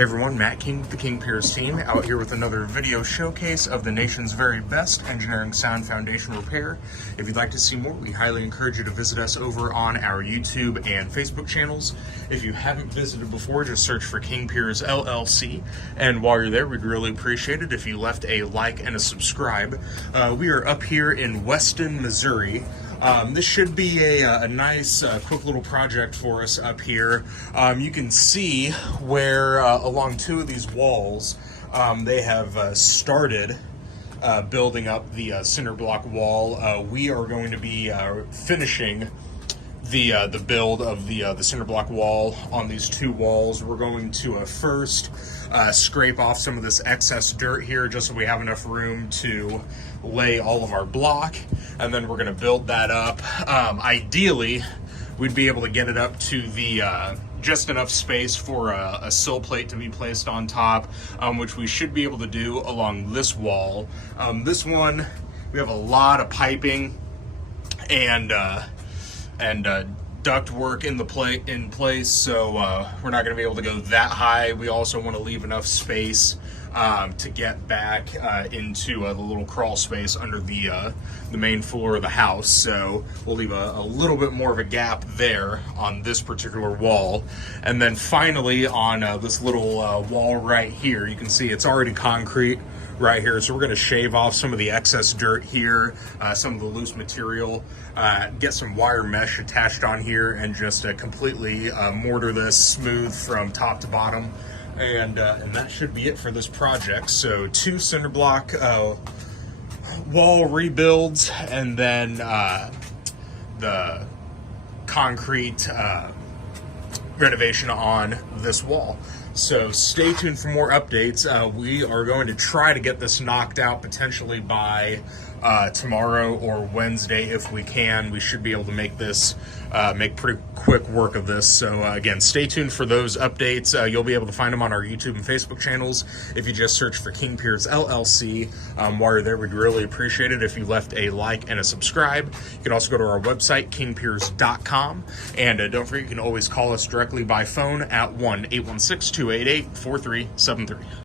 Hey everyone, Matt King with the King Piers team, out here with another video showcase of the nation's very best engineering sound foundation repair. If you'd like to see more, we highly encourage you to visit us over on our YouTube and Facebook channels. If you haven't visited before, just search for King Piers LLC. And while you're there, we'd really appreciate it if you left a like and a subscribe. We are up here in Weston, Missouri. This should be a nice, quick little project for us up here. You can see where along two of these walls, they have started building up the cinder block wall. We are going to be finishing the build of the cinder block wall on these two walls. We're going to first scrape off some of this excess dirt here just so we have enough room to lay all of our block, and then we're going to build that up. Ideally, we'd be able to get it up to the just enough space for a sill plate to be placed on top, which we should be able to do along this wall. This one, we have a lot of piping and duct work in place, so we're not going to be able to go that high. We also want to leave enough space to get back into the little crawl space under the main floor of the house. So we'll leave a little bit more of a gap there on this particular wall. And then finally on this little wall right here, you can see it's already concrete right here, so we're going to shave off some of the excess dirt here, some of the loose material, get some wire mesh attached on here, and just completely mortar this smooth from top to bottom, and that should be it for this project. So 2 cinder block wall rebuilds, and then the concrete renovation on this wall. So stay tuned for more updates. We are going to try to get this knocked out potentially by tomorrow or Wednesday if we can. We should be able to make this make pretty quick work of this. So again, stay tuned for those updates. You'll be able to find them on our YouTube and Facebook channels if you just search for King Piers LLC. While you're there, we'd really appreciate it if you left a like and a subscribe. You can also go to our website, kingpiers.com, and don't forget, you can always call us directly by phone at 1-816-288-4373.